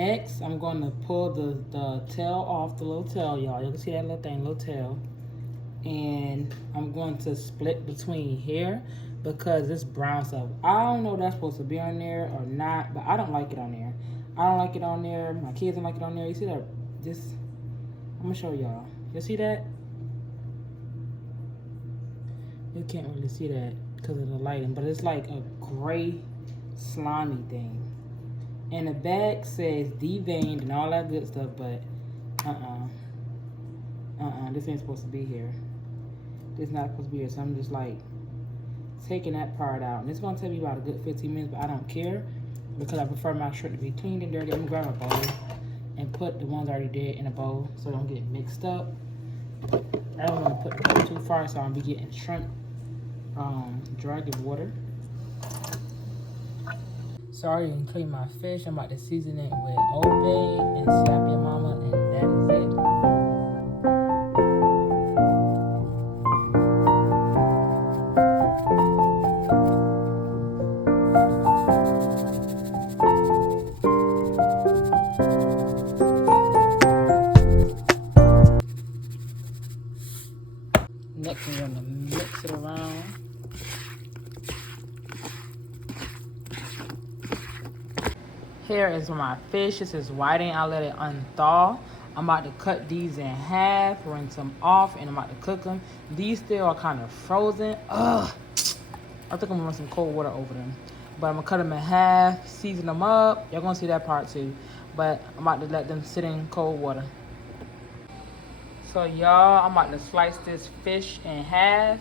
next, I'm going to pull the tail off, the little tail, y'all. You can see that little thing, little tail. And I'm going to split between here because this brown stuff, I don't know if that's supposed to be on there or not, but I don't like it on there. I don't like it on there. My kids don't like it on there. You see that? I'm going to show y'all. You see that? You can't really see that because of the lighting, but it's like a gray slimy thing. And the back says deveined and all that good stuff, but this ain't supposed to be here. This is not supposed to be here, so I'm just like taking that part out. And it's gonna take me about a good 15 minutes, but I don't care because I prefer my shrimp to be cleaned and dirty. I'm gonna grab a bowl and put the ones already dead in a bowl so they don't get mixed up. I don't want to put the bowl too far, so I'll be getting shrimp dried in water. So I already cleaned my fish. I'm about to season it with Old Bay and Slap Your Mama, and that is it. Next, I'm going to mix it around. Here is my fish. This is whiting. I let it unthaw. I'm about to cut these in half, rinse them off, and I'm about to cook them. These still are kind of frozen. Ugh. I think I'm gonna run some cold water over them. But I'm gonna cut them in half, season them up. Y'all gonna see that part too. But I'm about to let them sit in cold water. So y'all, I'm about to slice this fish in half.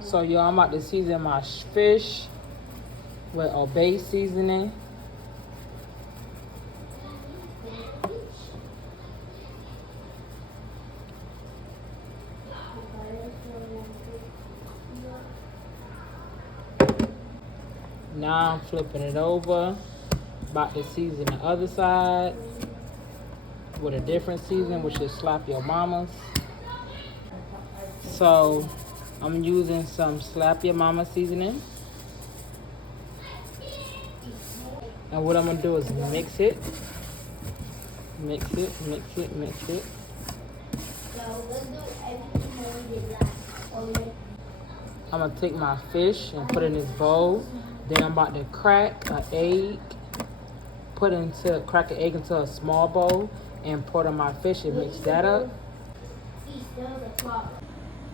So y'all, I'm about to season my fish with Old Bay seasoning. Now I'm flipping it over. About to season the other side with a different seasoning, which is Slap Your Mama's. So I'm using some Slap Your Mama seasoning. And what I'm gonna do is mix it. Mix it, mix it, mix it. I'm gonna take my fish and put it in this bowl. Then I'm about to crack an egg. Crack an egg into a small bowl and pour it on my fish and mix that up.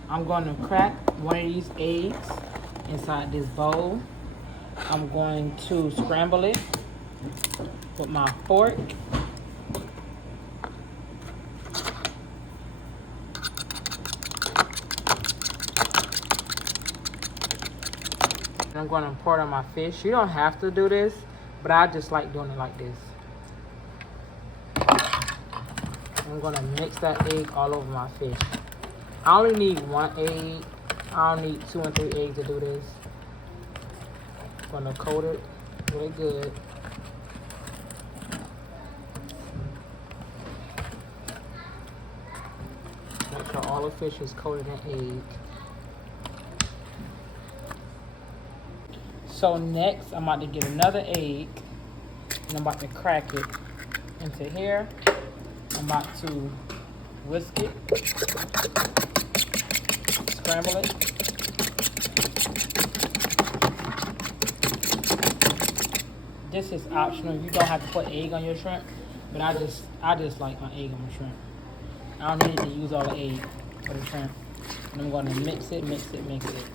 I'm gonna crack one of these eggs inside this bowl. I'm going to scramble it with my fork. And I'm going to pour it on my fish. You don't have to do this, but I just like doing it like this. I'm going to mix that egg all over my fish. I only need one egg. I don't need 2 and 3 eggs to do this. I'm going to coat it really good. Make sure all the fish is coated in egg. So next, I'm about to get another egg, and I'm about to crack it into here. I'm about to whisk it, scramble it. This is optional. You don't have to put egg on your shrimp, but I just like my egg on my shrimp. I don't need to use all the egg for the shrimp. And I'm going to mix it, mix it, mix it.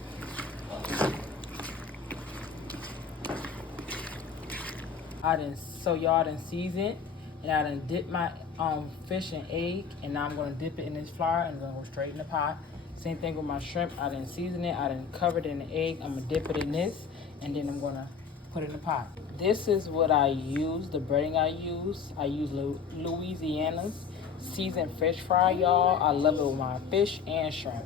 So y'all done seasoned, and I done dip my fish in egg, and now I'm gonna dip it in this flour and gonna go straight in the pot. Same thing with my shrimp. I done season it, I done covered it in the egg. I'm gonna dip it in this, and then I'm gonna put it in the pot. This is what I use, the breading I use. I use Louisiana's seasoned fish fry, y'all. I love it with my fish and shrimp.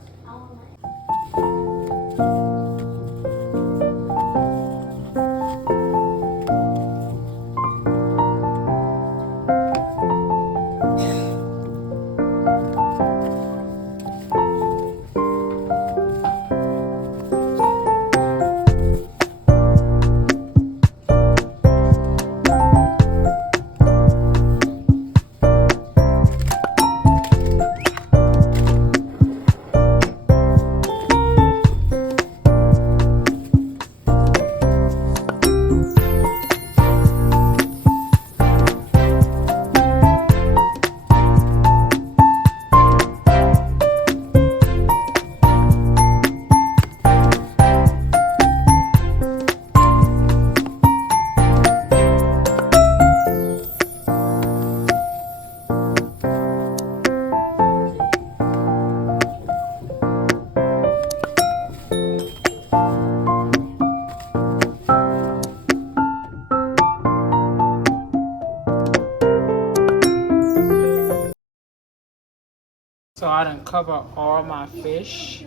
So I done cover all my fish.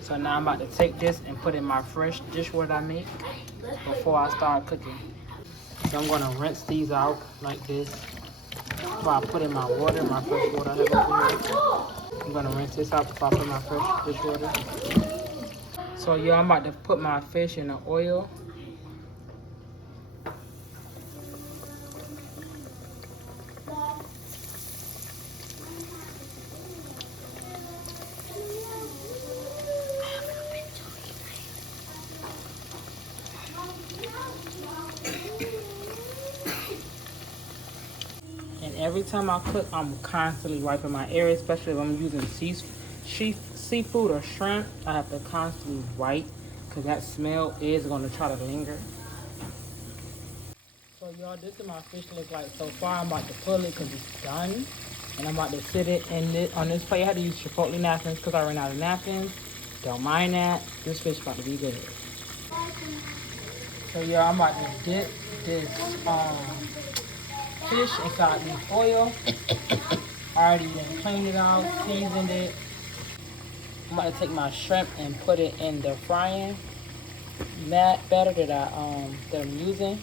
So now I'm about to take this and put in my fresh dishwater I make before I start cooking. So I'm gonna rinse these out like this before I put in my water, my fresh water I have over here. I'm gonna rinse this out before I put my fresh dishwater. So yeah, I'm about to put my fish in the oil. And every time I cook, I'm constantly wiping my area, especially if I'm using seafood or shrimp. I have to constantly wipe because that smell is going to try to linger. So y'all, this is my fish look like so far. I'm about to pull it because it's done. And I'm about to sit it in on this plate. I had to use Chipotle napkins because I ran out of napkins. Don't mind that. This fish about to be good. So y'all, I'm about to dip this fish inside this oil. I already cleaned it out, seasoned it. I'm about to take my shrimp and put it in the frying batter that I'm using.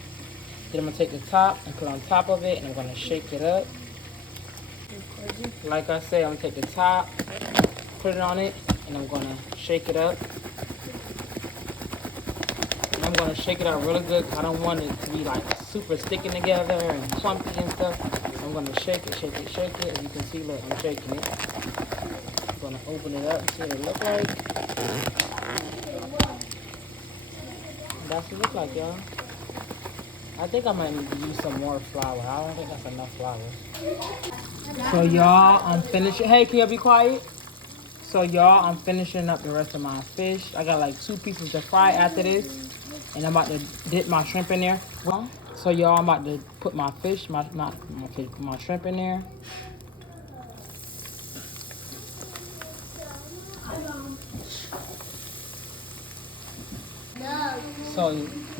Then I'm gonna take the top and put it on top of it, and I'm gonna shake it up. Like I said, I'm gonna take the top, put it on it, and I'm gonna shake it up. And I'm gonna shake it up really good because I don't want it to be like super sticking together and clumpy and stuff. So I'm gonna shake it, shake it, shake it. As you can see, look, I'm shaking it. I'm gonna open it up and see what it look like. That's what it look like, y'all. I think I might need to use some more flour. I don't think that's enough flour. So y'all, I'm finishing. Hey, can you be quiet? So y'all, I'm finishing up the rest of my fish. I got like 2 pieces to fry after this. And I'm about to dip my shrimp in there. So y'all, I'm about to put my fish, my shrimp in there. So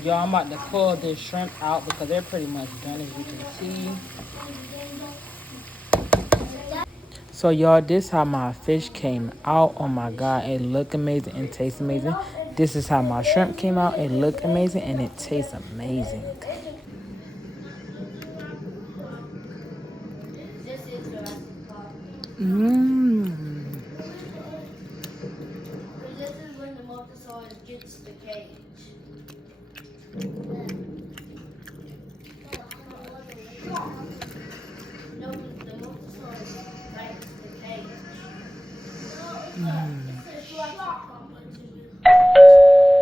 y'all, I'm about to pull this shrimp out because they're pretty much done, as you can see. So y'all, this how my fish came out. Oh my God, it look amazing and tastes amazing. This is how my shrimp came out. It look amazing and it tastes amazing. Mmm. This is when the motorcycle gets the cage. No, the motorcycle breaks the cage.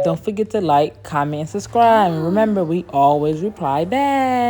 Don't forget to like, comment, and subscribe. And remember, we always reply back.